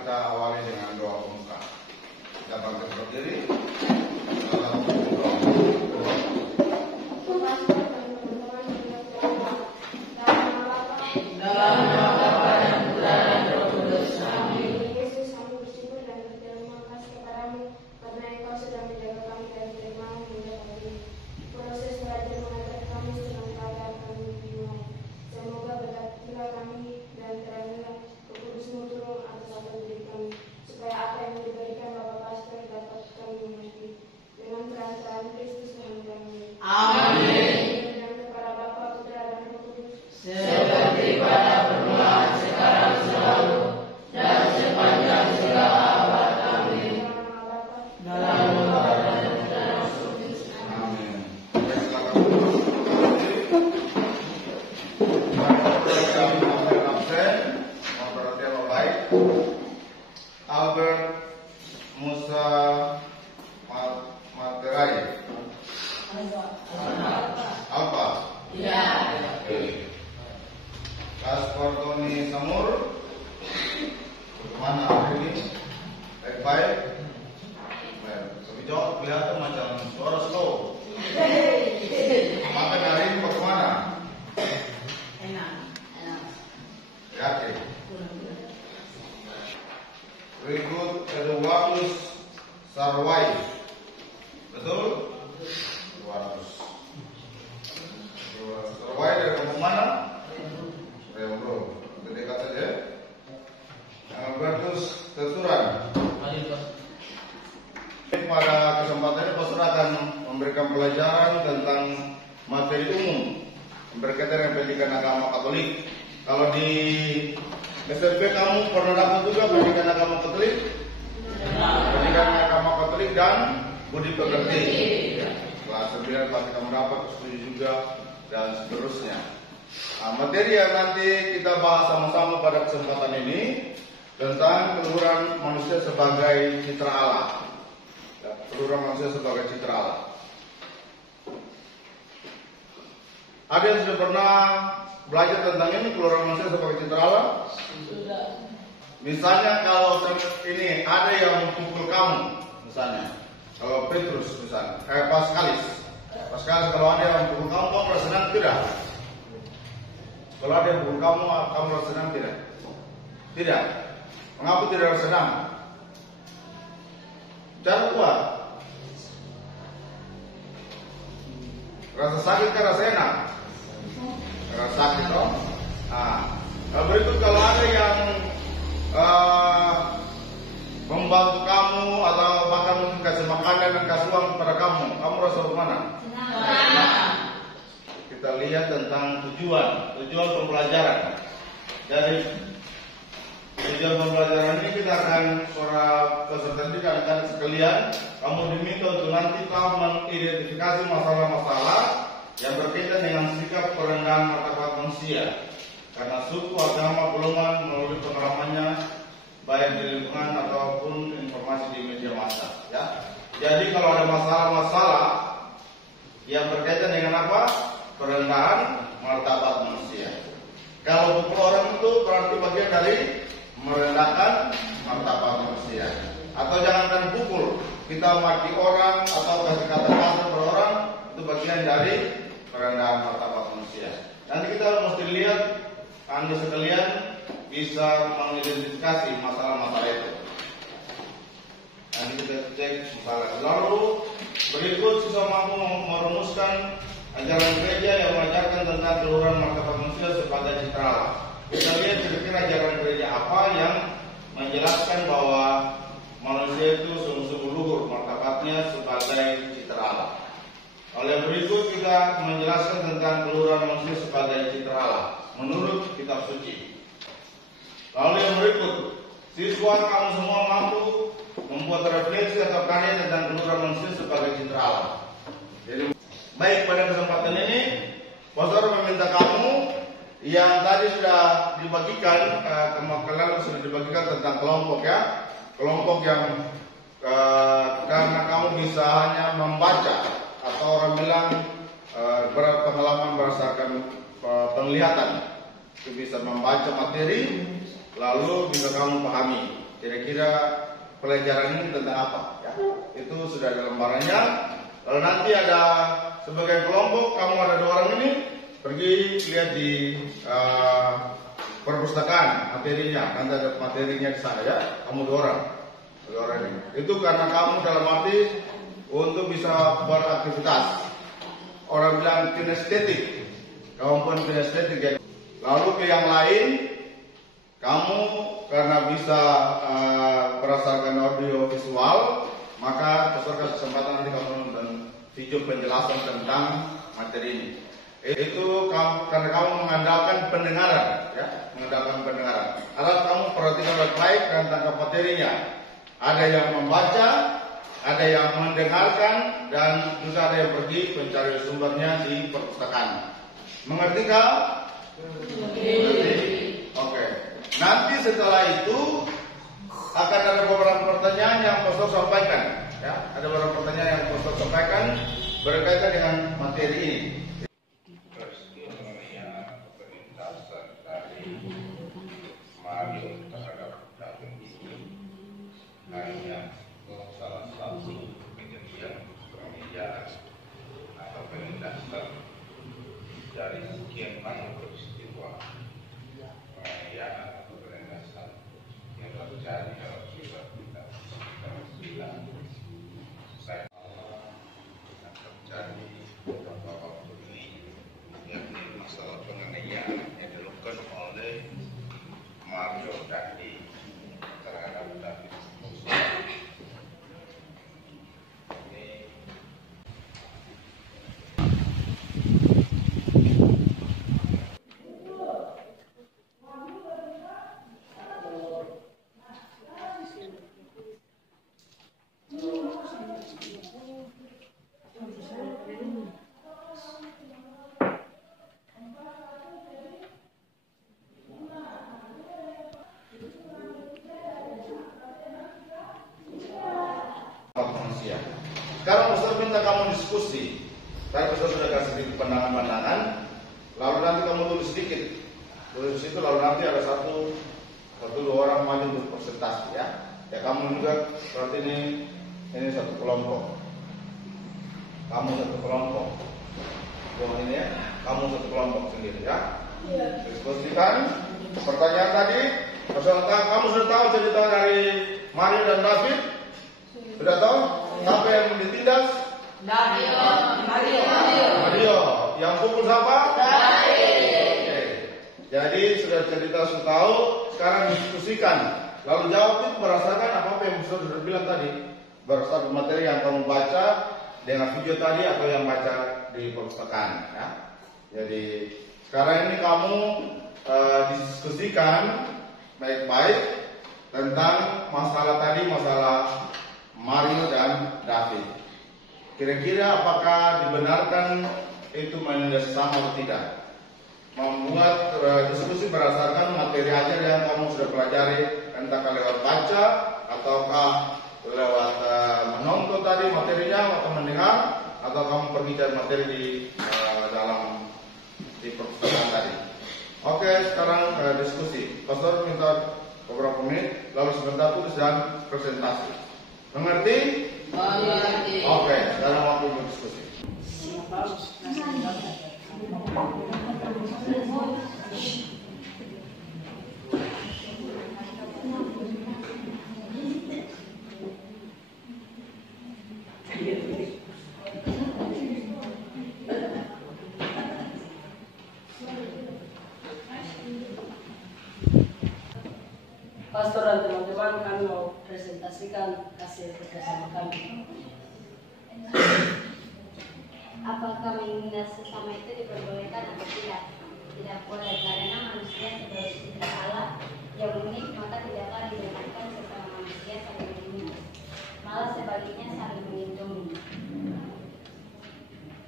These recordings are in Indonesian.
kita awali dengan doa pembuka. Kita bangkit berdiri. Albert Musa Materai. Apa? Ya. Kaspar Tony Samur. Mana hari ini? Baik-baik. Tapi jawab kelihatan macam suara slow. Makan hari ini bagaimana? Enak. Yakin? Berikut Eduardus Sarwai. Betul? Eduardus Sarwai dari kampung mana? Rembro. Dekat saja. Albertus Teturan. Pada kesempatan ini pastor akan memberikan pelajaran tentang materi umum berkaitan dengan pendidikan agama Katolik. Kalau di SMP kamu pernah dapat juga pendidikan agama Katolik? Pendidikan agama Katolik dan budi pekerti. Kelas 9 pasti kamu dapat, studi juga dan seterusnya. Nah, materi yang nanti kita bahas sama-sama pada kesempatan ini tentang keluhuran manusia sebagai citra Allah. Keluhuran manusia sebagai citra Allah. Ada yang sudah pernah belajar tentang ini, keluhuran manusia sebagai citra Allah? Sudah. Misalnya kalau ini ada yang memukul kamu, misalnya, kalau Petrus misalnya, Paskalis kalau ada yang memukul kamu, kamu merasa senang tidak? Kalau ada yang memukul kamu merasa senang tidak? Tidak. Mengapa tidak merasa senang? Cara kuat. Rasa sakit kan rasa enak? Rasa sakit dong. Nah, berikut kalau ada yang membantu kamu atau bahkan mungkin kasih makanan dan kasih uang kepada kamu rasa bagaimana? Senang. Kita lihat tentang tujuan pembelajaran. Jadi tujuan pembelajaran ini kita akan para peserta didik akan sekalian, kamu diminta untuk nanti tahu mengidentifikasi masalah-masalah yang berkaitan dengan sikap perendahan martabat manusia. Karena suku, agama, golongan melalui pengalamannya baik di lingkungan ataupun informasi di media massa. Ya. Jadi kalau ada masalah-masalah yang berkaitan dengan apa? Perendahan martabat manusia. Kalau pukul orang itu berarti bagian dari merendahkan martabat manusia. Atau jangankan pukul, kita maki orang atau kasih kata kasar pada orang, itu bagian dari perendahan martabat manusia. Nanti kita mesti lihat, Anda sekalian bisa mengidentifikasi masalah-masalah itu. Nanti kita cek masalah. Lalu berikut siswa mampu merumuskan ajaran gereja yang mengajarkan tentang keluhuran martabat manusia sebagai citra Allah. Kita lihat kira-kira ajaran gereja apa yang menjelaskan bahwa manusia itu sungguh-sungguh luhur martabatnya sebagai citra Allah. Oleh berikut kita menjelaskan tentang keluhuran manusia sebagai citra Allah menurut kitab suci. Lalu yang berikut, siswa kamu semua mampu membuat refleksi atau karya tentang keluhuran manusia sebagai citra Allah. Jadi baik, pada kesempatan ini pastor meminta kamu yang tadi sudah dibagikan, kemarin sudah dibagikan tentang kelompok ya. Kelompok yang karena kamu bisa hanya membaca atau orang bilang berpengalaman berdasarkan penglihatan, itu bisa membaca materi lalu juga kamu pahami kira-kira pelajaran ini tentang apa ya. Itu sudah ada lembarannya. Lalu nanti ada sebagai kelompok, kamu ada 2 orang ini pergi lihat di perpustakaan materinya, nanti ada materinya di sana ya. Kamu 2 orang ini. Itu karena kamu dalam arti untuk bisa beraktivitas. Orang bilang kinestetik, kamu pun kinestetik ya. Lalu ke yang lain, kamu karena bisa berdasarkan audio visual, maka berdasarkan kesempatan nanti kamu nonton video penjelasan tentang materi ini. Itu karena kamu mengandalkan pendengaran, ya, mengandalkan pendengaran. Harus kamu perhatikan baik tentang materinya. Ada yang membaca, ada yang mendengarkan, dan juga ada yang pergi mencari sumbernya di perpustakaan. Mengerti kah? Oke. Nanti setelah itu akan ada beberapa pertanyaan yang Pastor sampaikan. Ya, ada beberapa pertanyaan yang Pastor sampaikan berkaitan dengan materi ini. Hanya salah satu kejadian penganiayaan atau penindasan dari sekian banyak peristiwa penganiayaan atau penindasan yang terjadi dalam surat kita bilang saya yang terjadi beberapa waktu ini, yakni masalah penganiayaan yang dilakukan oleh Mario Dandi terhadap David. Manusia. Sekarang Ustaz minta kamu diskusi. Tadi Ustaz sudah kasih sedikit pandangan-pandangan. Lalu nanti kamu tulis sedikit. Tulis itu lalu nanti ada satu 2 orang maju untuk presentasi ya. Ya kamu juga berarti ini satu kelompok. Kamu satu kelompok. Ini ya. Kamu satu kelompok sendiri ya. Diskusikan. Pertanyaan tadi, kamu sudah tahu cerita dari Mario dan David? Sudah tahu siapa yang ditindas? Mario. Yang pukul siapa? Oke. Jadi sudah sudah tahu. Sekarang diskusikan. Lalu jawab itu berdasarkan apa yang sudah bilang tadi. Berdasarkan materi yang kamu baca dengan video tadi atau yang baca di perpustakaan. Ya. Jadi sekarang ini kamu diskusikan baik-baik tentang masalah tadi, masalah Mario dan David. Kira-kira apakah dibenarkan itu menindas sama atau tidak? Membuat diskusi berdasarkan materi ajar yang kamu sudah pelajari, entah lewat baca ataukah lewat menonton tadi materinya atau mendengar, atau kamu pergi cari materi di dalam di perpustakaan tadi. Oke, sekarang diskusi. Pastor minta beberapa menit, lalu sebentar tulis dan presentasi. Mengerti? Mengerti. Oke, sekarang waktu berdiskusi. Pastor dan teman-teman, kami mau presentasikan hasil kerjasama kami. Apakah menghina sesama itu diperbolehkan atau tidak? Tidak boleh, karena manusia sebagai sifat Allah yang unik, maka tidak akan dilakukan sesama manusia saling menghina, malah sebaliknya saling melindungi.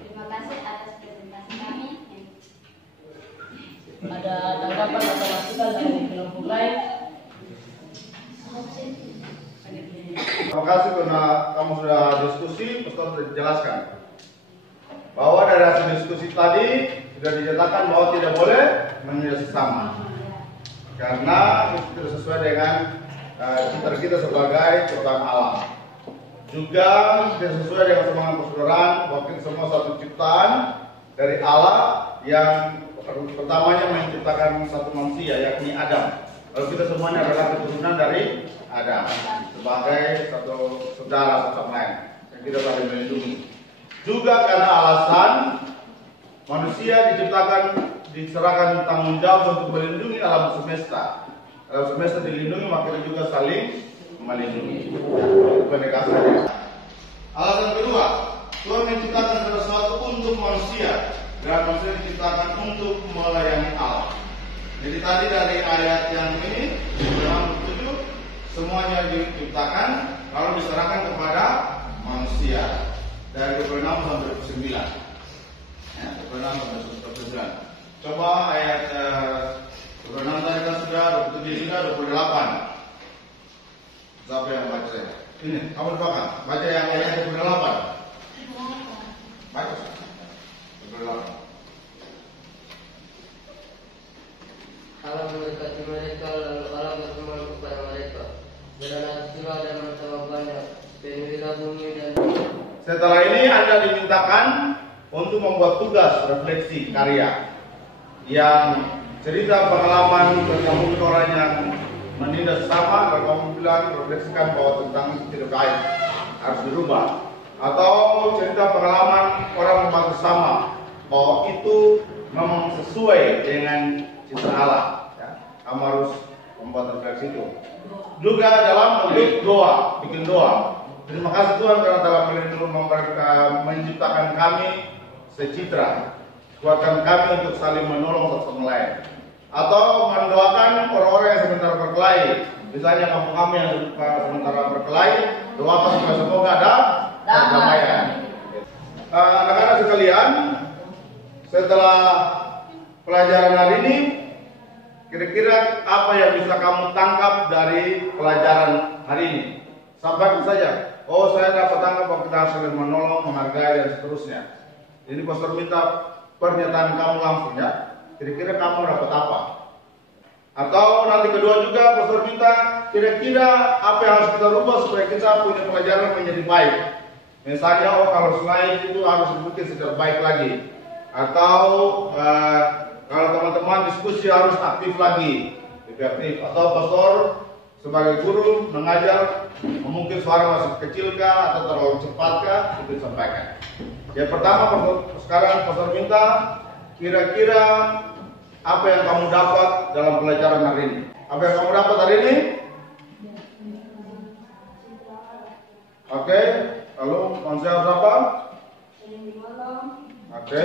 Terima kasih atas presentasi kami. Ada tanggapan atau masukan dari kelompok lain? Terima kasih karena kamu sudah diskusi, Pastor sudah dijelaskan bahwa dari hasil diskusi tadi sudah dinyatakan bahwa tidak boleh menghina sesama. karena itu tidak sesuai dengan citra kita sebagai ciptaan Allah. Juga tidak sesuai dengan semangat persaudaraan bahwa kita semua satu ciptaan dari Allah yang pertamanya menciptakan satu manusia, yakni Adam. Lalu kita semuanya adalah keturunan dari Adam sebagai satu saudara satu lain yang kita saling melindungi. Juga karena alasan manusia diserahkan tanggung jawab untuk melindungi alam semesta. Alam semesta dilindungi, maka kita juga saling melindungi. Pendekatannya. Alasan kedua, Tuhan menciptakan sesuatu untuk manusia dan manusia diciptakan untuk melayani Allah. Jadi tadi dari ayat yang ini 67 semuanya diciptakan lalu diserahkan kepada manusia dari 26 sampai 29. Ya, 26 sampai 29. Coba ayat 26 tadi kan sudah, 27 sudah, 28. Siapa yang baca? Ini, kamu lupakan. Baca yang ayat 28. Baca. 28. Allah memberkati mereka, lalu Allah berfirman kepada mereka, bernasilah dan bertambah banyak, penuhilah bumi dan Setelah ini Anda dimintakan untuk membuat tugas refleksi karya yang cerita pengalaman bertemu orang yang menindas sama, dan kamu bilang refleksikan bahwa tentang itu tidak baik, harus dirubah. Atau cerita pengalaman orang membantu sama, bahwa itu memang sesuai dengan citra Allah. Ya. Kamu harus membuat refleksi itu. Juga dalam bentuk doa, bikin doa. Terima kasih Tuhan karena telah menciptakan kami secitra. Kuatkan kami untuk saling menolong satu sama lain. Atau mendoakan orang-orang yang sementara berkelahi. Misalnya kampung kami yang sementara berkelahi, doakan supaya semoga ada perdamaian. Anak-anak sekalian, setelah pelajaran hari ini, kira-kira apa yang bisa kamu tangkap dari pelajaran hari ini? Sampaikan saja. Oh, saya dapat tangkap bahwa kita harus saling menolong, menghargai, dan seterusnya. Ini pastor minta pernyataan kamu langsung ya. Kira-kira kamu dapat apa? Atau nanti kedua juga pastor minta kira-kira apa yang harus kita rubah supaya kita punya pelajaran menjadi baik. Misalnya, oh kalau slide itu harus dibikin secara baik lagi. Atau kalau teman-teman diskusi harus aktif lagi, lebih aktif. Atau pastor sebagai guru mengajar, mungkin suara masih kecilkah atau terlalu cepatkah, itu disampaikan. Yang pertama, sekarang pastor minta kira-kira apa yang kamu dapat dalam pelajaran hari ini. Apa yang kamu dapat hari ini? Oke, lalu manusia harus apa? Oke.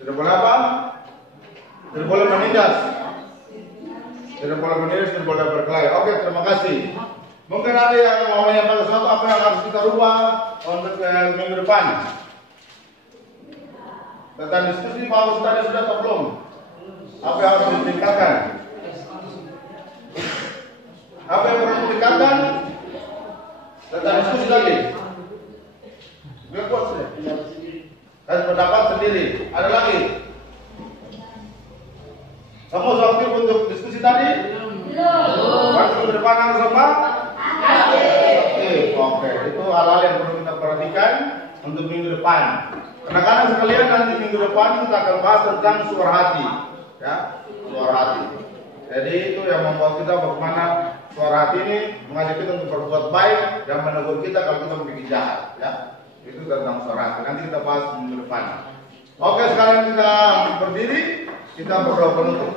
Tidak boleh apa? Tidak boleh menindas. Tidak boleh menindas, tidak boleh berkelahi. Oke, terima kasih. Mungkin ada yang mau menyampaikan sesuatu apa yang harus kita rubah untuk minggu depan. Tentang diskusi bagus tadi sudah atau belum? Apa yang harus ditingkatkan? Apa yang harus ditingkatkan? Tentang diskusi tadi. Biar kuat saja. Kasih pendapat sendiri. Ada lagi? Kamu aktif untuk diskusi tadi? Belum. Minggu depan harus apa? Oke. Itu hal-hal yang perlu kita perhatikan untuk minggu depan. Anak-anak sekalian, nanti minggu depan kita akan bahas tentang suara hati, ya, suara hati. Jadi itu yang membuat kita bagaimana suara hati ini mengajak kita untuk berbuat baik dan menegur kita kalau kita membuat jahat, ya. Itu tentang suara hati. Nanti kita bahas minggu depan. Oke, sekarang kita berdiri, kita berdoa penutup.